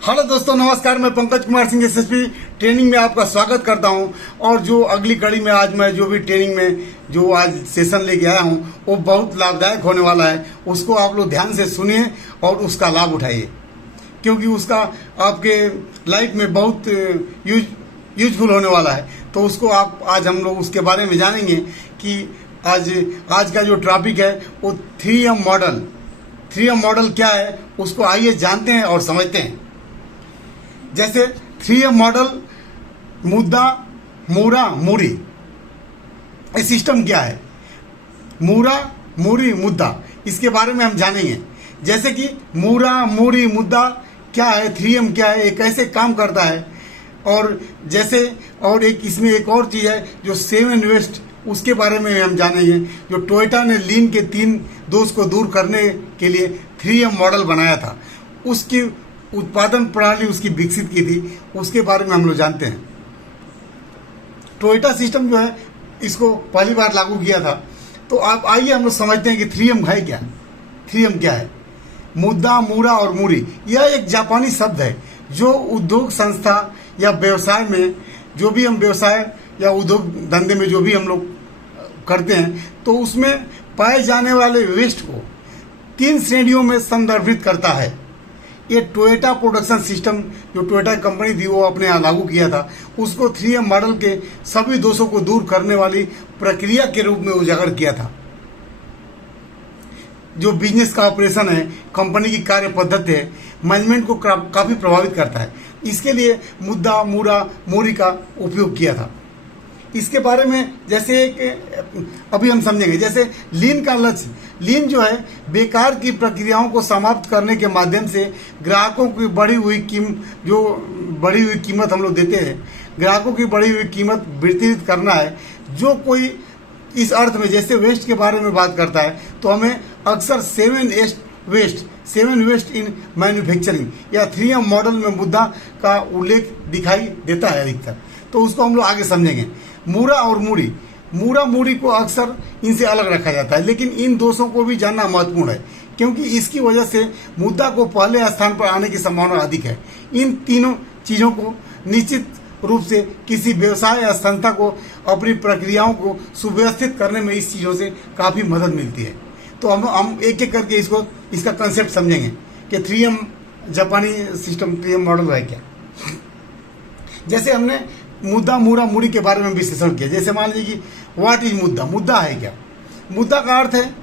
Hello दोस्तों, नमस्कार। मैं पंकज कुमार सिंह एसएसपी ट्रेनिंग में आपका स्वागत करता हूं। और जो अगली कड़ी में आज मैं जो भी ट्रेनिंग में जो आज सेशन लेके आया हूं वो बहुत लाभदायक होने वाला है। उसको आप लोग ध्यान से सुनिए और उसका लाभ उठाइए, क्योंकि उसका आपके लाइफ में बहुत यूजफुल होने वाला है। तो उसको आज हम लोग उसके बारे में जानेंगे कि आज का जो टॉपिक है वो 3M मॉडल। 3M मॉडल क्या है उसको आइए जानते हैं और समझते हैं। जैसे 3M मॉडल, मुद्दा, मूरा, मूरी, ये सिस्टम क्या है? मूरा, मूरी, मुद्दा, इसके बारे में हम जानेंगे। जैसे कि मूरा, मूरी, मुद्दा क्या है, 3M क्या है, ये कैसे काम करता है। और जैसे और एक इसमें एक और चीज़ है जो 7 वेस्ट, उसके बारे में हम जानेंगे। जो टोयोटा ने लीन के 3 दोष को दूर करने के लिए 3M मॉडल बनाया था, उसकी उत्पादन प्रणाली उसकी विकसित की थी, उसके बारे में हम लोग जानते हैं। टोयोटा सिस्टम जो है इसको पहली बार लागू किया था। तो आप आइए हम लोग समझते हैं कि 3M है क्या। 3M क्या है? मुद्दा, मूरा और मूरी, यह एक जापानी शब्द है जो उद्योग संस्था या व्यवसाय में, जो भी हम व्यवसाय या उद्योग धंधे में जो भी हम लोग करते हैं, तो उसमें पाए जाने वाले वेस्ट को 3 श्रेणियों में संदर्भित करता है। ये टोयोटा प्रोडक्शन सिस्टम जो टोयोटा कंपनी थी वो अपने यहाँ लागू किया था, उसको 3M मॉडल के सभी दोषों को दूर करने वाली प्रक्रिया के रूप में उजागर किया था। जो बिजनेस का ऑपरेशन है, कंपनी की कार्य पद्धति है, मैनेजमेंट को काफ़ी प्रभावित करता है। इसके लिए मुद्दा, मूरा, मूरी का उपयोग किया था। इसके बारे में जैसे एक अभी हम समझेंगे। जैसे लीन का लक्ष्य, लीन जो है बेकार की प्रक्रियाओं को समाप्त करने के माध्यम से ग्राहकों की बढ़ी हुई कीमत हम लोग देते हैं, ग्राहकों की बढ़ी हुई कीमत वितरित करना है। जो कोई इस अर्थ में जैसे वेस्ट के बारे में बात करता है तो हमें अक्सर 7 वेस्ट इन मैन्युफैक्चरिंग या 3M मॉडल में मुद्दा का उल्लेख दिखाई देता है अधिकतर। तो उसको हम लोग आगे समझेंगे। मूरा और मूरी, मूरा मूरी को अक्सर इनसे अलग रखा जाता है, लेकिन इन दोषों को भी जानना महत्वपूर्ण है, क्योंकि इसकी वजह से मुद्दा को पहले स्थान पर आने की संभावना अधिक है। इन तीनों चीज़ों को निश्चित रूप से किसी व्यवसाय या संस्था को अपनी प्रक्रियाओं को सुव्यवस्थित करने में इस चीज़ों से काफ़ी मदद मिलती है। तो हम एक एक करके इसका कंसेप्ट समझेंगे कि 3M जापानी सिस्टम 3M मॉडल है क्या। जैसे हमने मुद्दा, मूरा, मूरी के बारे में विश्लेषण किया। जैसे मान लीजिए कि व्हाट इज मुद्दा, मुद्दा है क्या? मुद्दा का अर्थ है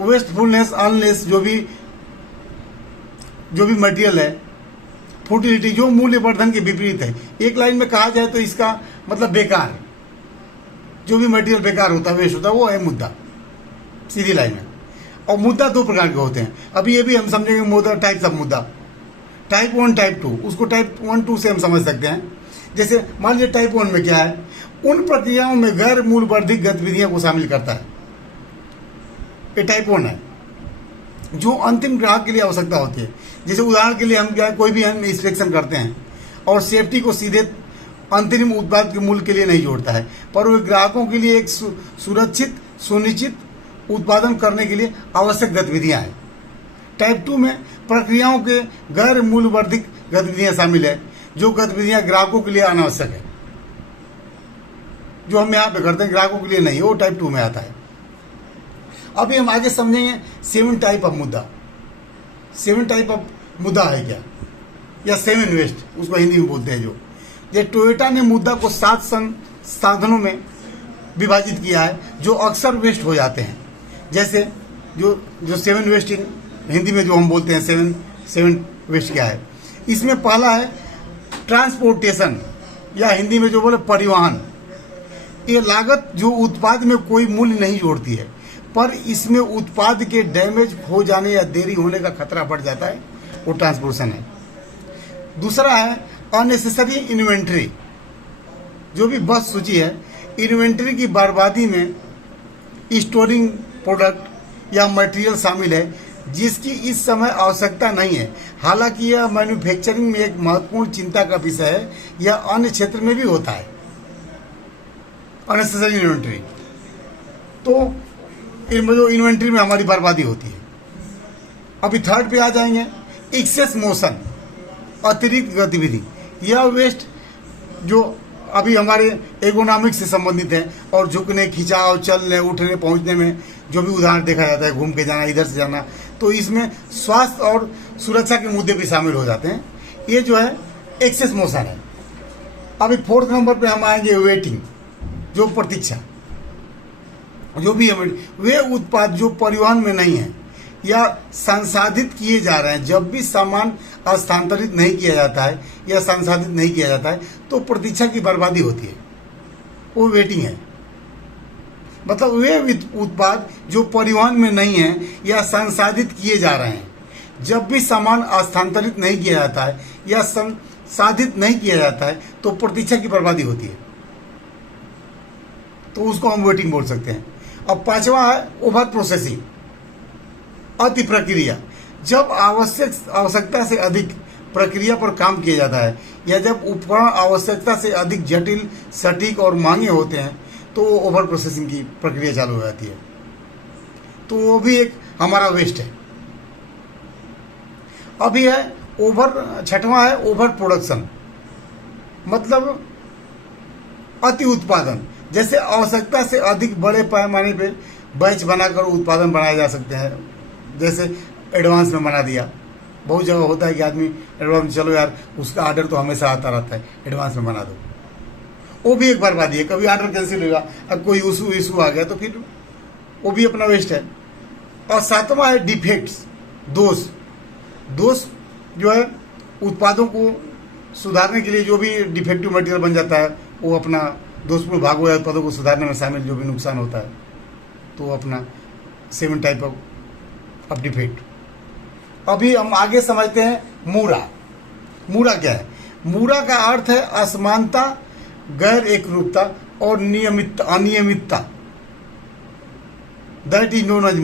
वेस्टफुलनेस, अनलेस, जो भी मटेरियल है, फुटिलिटी, जो मूल्यवर्धन के विपरीत है। एक लाइन में कहा जाए तो इसका मतलब बेकार, जो भी मटेरियल बेकार होता है, वेस्ट होता है, वो है मुद्दा, सीधी लाइन में। और मुद्दा 2 प्रकार के होते हैं। अभी ये भी हम समझेंगे मुद्दा, टाइप्स ऑफ मुद्दा, टाइप 1, टाइप 2। उसको टाइप 1, 2 से हम समझ सकते हैं। जैसे मान लीजिए टाइप 1 में क्या है, उन प्रक्रियाओं में गैर मूल्यवर्धित गतिविधियों को शामिल करता है। ये टाइप 1 है, जो अंतिम ग्राहक के लिए आवश्यकता होती है। जैसे उदाहरण के लिए हम क्या, कोई भी हम इंस्पेक्शन करते हैं और सेफ्टी को सीधे अंतरिम उत्पाद के मूल्य के लिए नहीं जोड़ता है, पर वो ग्राहकों के लिए एक सुनिश्चित उत्पादन करने के लिए आवश्यक गतिविधियां हैं। टाइप 2 में प्रक्रियाओं के गैर मूल्यवर्धित गतिविधियां शामिल है, जो गतिविधियां ग्राहकों के लिए अनावश्यक है, जो हम यहाँ पे करते हैं ग्राहकों के लिए नहीं, वो टाइप 2 में आता है। अभी हम आगे समझेंगे 7 टाइप ऑफ मुद्दा। 7 टाइप ऑफ मुद्दा है क्या, या 7 वेस्ट उसको हिंदी में बोलते हैं। जो टोयोटा ने मुद्दा को 7 साधनों में विभाजित किया है जो अक्सर वेस्ट हो जाते हैं। जैसे जो 7 वेस्ट इन हिंदी में जो हम बोलते हैं 7 वेस्ट क्या है, इसमें पहला है ट्रांसपोर्टेशन, या हिंदी में जो बोले परिवहन। ये लागत जो उत्पाद में कोई मूल्य नहीं जोड़ती है, पर इसमें उत्पाद के डैमेज हो जाने या देरी होने का खतरा बढ़ जाता है, वो ट्रांसपोर्टेशन है। दूसरा है अननेसेसरी इन्वेंट्री, जो भी बस सूची है, इन्वेंट्री की बर्बादी में स्टोरिंग प्रोडक्ट या मटेरियल शामिल है जिसकी इस समय आवश्यकता नहीं है। हालांकि यह मैन्युफैक्चरिंग में एक महत्वपूर्ण चिंता का विषय है, यह अन्य क्षेत्र में भी होता है अननेसेसरी इन्वेंट्री। तो जो इन्वेंट्री में हमारी बर्बादी होती है। अभी थर्ड पे आ जाएंगे, एक्सेस मोशन, अतिरिक्त गतिविधि। यह वेस्ट जो अभी हमारे एर्गोनॉमिक से संबंधित है और झुकने, खिंचाव, चलने, उठने, पहुंचने में जो भी उदाहरण देखा जाता है, घूम के जाना, इधर से जाना, तो इसमें स्वास्थ्य और सुरक्षा के मुद्दे भी शामिल हो जाते हैं। ये जो है एक्सेस मोशन है। अभी फोर्थ नंबर पे हम आएंगे वेटिंग, जो प्रतीक्षा। जो भी है वे उत्पाद जो परिवहन में नहीं है या संसाधित किए जा रहे हैं, जब भी सामान स्थानांतरित नहीं किया जाता है या संसाधित नहीं किया जाता है तो प्रतीक्षा की बर्बादी होती है, वो वेटिंग है। मतलब वे उत्पाद जो परिवहन में नहीं है या संसाधित किए जा रहे हैं, जब भी सामान स्थानांतरित नहीं किया जाता है या संसाधित नहीं किया जाता है तो प्रतीक्षा की बर्बादी होती है, तो उसको हम वेटिंग बोल सकते हैं। अब पांचवा है ओवर प्रोसेसिंग, अति प्रक्रिया। जब आवश्यकता से अधिक प्रक्रिया पर काम किया जाता है या जब उपकरण आवश्यकता से अधिक जटिल, सटीक और महंगे होते हैं तो ओवर प्रोसेसिंग की प्रक्रिया चालू हो जाती है, तो वो भी एक हमारा वेस्ट है। अभी है छठवां है ओवर प्रोडक्शन, मतलब अति उत्पादन। जैसे आवश्यकता से अधिक बड़े पैमाने पे बैच बनाकर उत्पादन बनाए जा सकते हैं, जैसे एडवांस में बना दिया। बहुत जगह होता है कि आदमी एडवांस, चलो यार उसका ऑर्डर तो हमेशा आता रहता है, एडवांस में बना दो, वो भी एक बर्बादी है। कभी ऑर्डर कैंसिल होगा, अब कोई इशू आ गया तो फिर वो भी अपना वेस्ट है। और सातवां है डिफेक्ट्स, दोष जो है उत्पादों को सुधारने के लिए जो भी डिफेक्टिव मटेरियल बन जाता है वो अपना दोषपूर्ण भाग हुआ उत्पादों को सुधारने में शामिल जो भी नुकसान होता है तो अपना 7 टाइप ऑफ डिफेक्ट। अभी हम आगे समझते हैं मूरा क्या है। मूरा का अर्थ है असमानता, गैर एकरूपता और अनियमितता। दैट इज नोन एज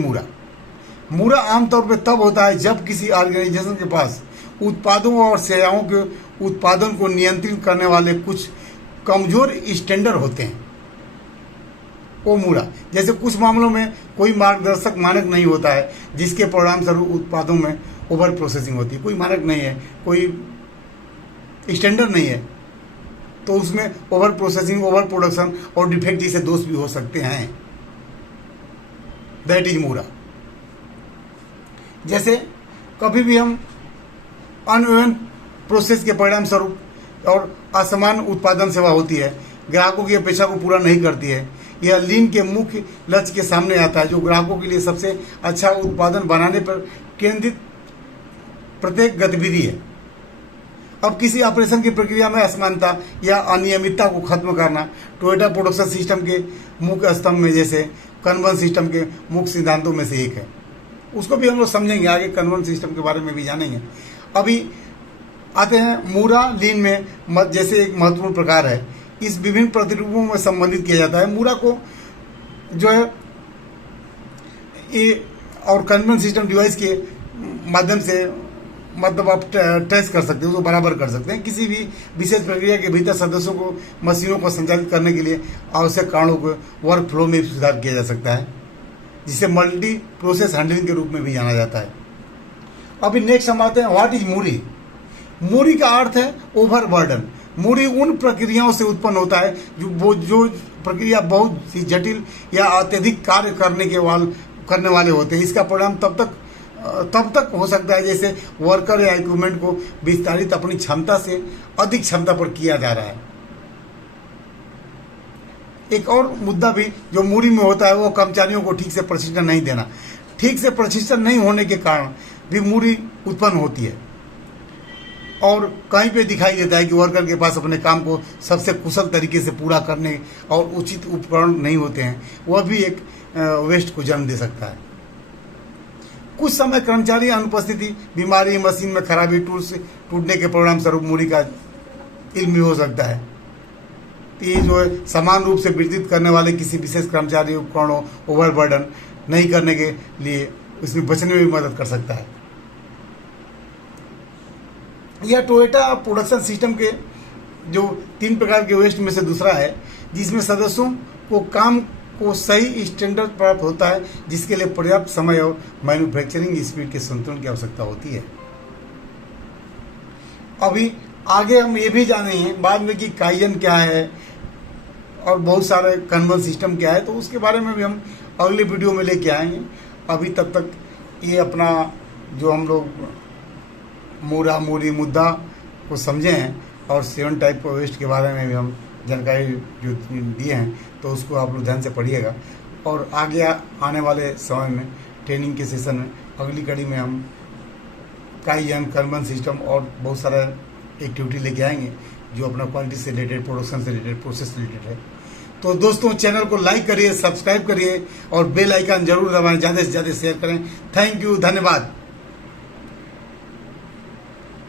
मूरा आमतौर पर तब होता है जब किसी ऑर्गेनाइजेशन के पास उत्पादों और सेवाओं के उत्पादन को नियंत्रित करने वाले कुछ कमजोर स्टैंडर्ड होते हैं, वो मूरा। जैसे कुछ मामलों में कोई मार्गदर्शक मानक नहीं होता है जिसके परिणाम स्वरूप उत्पादों में ओवर प्रोसेसिंग होती है। कोई मानक नहीं है, कोई स्टैंडर्ड नहीं है, तो उसमें ओवर प्रोसेसिंग, ओवर प्रोडक्शन और डिफेक्ट जैसे दोष भी हो सकते हैं। दैट इज मूरा। जैसे कभी भी हम अनइवन प्रोसेस के परिणाम स्वरूप और असमान उत्पादन सेवा होती है, ग्राहकों की अपेक्षा को पूरा नहीं करती है, यह लीन के मुख्य लक्ष्य के सामने आता है जो ग्राहकों के लिए सबसे अच्छा उत्पादन बनाने पर केंद्रित प्रत्येक गतिविधि है। अब किसी ऑपरेशन की प्रक्रिया में असमानता या अनियमितता को खत्म करना टोयोटा प्रोडक्शन सिस्टम के मुख्य स्तंभ में जैसे कन्वर्जन सिस्टम के मुख्य सिद्धांतों में से एक है। उसको भी हम लोग समझेंगे आगे, कन्वर्जन सिस्टम के बारे में भी जानेंगे। अभी आते हैं मूरा लीन में जैसे एक महत्वपूर्ण प्रकार है, इस विभिन्न प्रतिरूपों में संबंधित किया जाता है। मूरा को जो है ये और कन्वर्जन सिस्टम डिवाइस के माध्यम से मतलब आप टेस्ट कर सकते हैं, उसको बराबर कर सकते हैं। किसी भी विशेष प्रक्रिया के भीतर सदस्यों को मशीनों को संचालित करने के लिए आवश्यक कारणों को वर्क फ्लो में सुधार किया जा सकता है, जिसे मल्टी प्रोसेस हैंडलिंग के रूप में भी जाना जाता है। अभी नेक्स्ट हम आते हैं व्हाट इज मूरी का अर्थ है ओवरबर्डन। मूरी उन प्रक्रियाओं से उत्पन्न होता है जो प्रक्रिया बहुत सी जटिल या अत्यधिक कार्य करने वाले होते हैं। इसका परिणाम तब तक हो सकता है जैसे वर्कर या इक्विपमेंट को विस्तारित अपनी क्षमता से अधिक क्षमता पर किया जा रहा है। एक और मुद्दा भी जो मूरी में होता है वो कर्मचारियों को ठीक से प्रशिक्षण नहीं देना। ठीक से प्रशिक्षण नहीं होने के कारण भी मूरी उत्पन्न होती है और कहीं पे दिखाई देता है कि वर्कर के पास अपने काम को सबसे कुशल तरीके से पूरा करने और उचित उपकरण नहीं होते हैं, वह भी एक वेस्ट को जन्म दे सकता है। कुछ समय कर्मचारी अनुपस्थिति, बीमारी, मशीन में खराबी, टूल्स टूटने के परिणाम स्वरूप मूरी का इल्म भी हो सकता है। तो ये जो है समान रूप से वितरित करने वाले किसी विशेष कर्मचारी उपकरणों ओवरबर्डन नहीं करने के लिए इसमें बचने में भी मदद कर सकता है। यह टोयोटा प्रोडक्शन सिस्टम के जो 3 प्रकार के वेस्ट में से दूसरा है, जिसमें सदस्यों को काम वो सही स्टैंडर्ड प्राप्त होता है, जिसके लिए पर्याप्त समय और मैन्युफैक्चरिंग स्पीड के संतुलन की आवश्यकता होती है। अभी आगे हम ये भी जानेंगे बाद में कि काइजन क्या है और बहुत सारे कर्नल सिस्टम क्या है, तो उसके बारे में भी हम अगले वीडियो में लेके आएंगे। अभी तब तक ये अपना जो हम लोग मूरी मुद्दा को समझे हैं और 7 टाइप ऑफ वेस्ट के बारे में भी हम जानकारी जो दिए हैं, तो उसको आप लोग ध्यान से पढ़िएगा। और आगे आने वाले समय में ट्रेनिंग के सेशन में अगली कड़ी में हम काइजन, कर्नल सिस्टम और बहुत सारा एक्टिविटी लेके आएंगे जो अपना क्वालिटी से रिलेटेड, प्रोडक्शन से रिलेटेड, प्रोसेस से रिलेटेड है। तो दोस्तों चैनल को लाइक करिए, सब्सक्राइब करिए और बेल आइकन जरूर दबाएं, ज़्यादा से ज़्यादा शेयर करें। थैंक यू, धन्यवाद।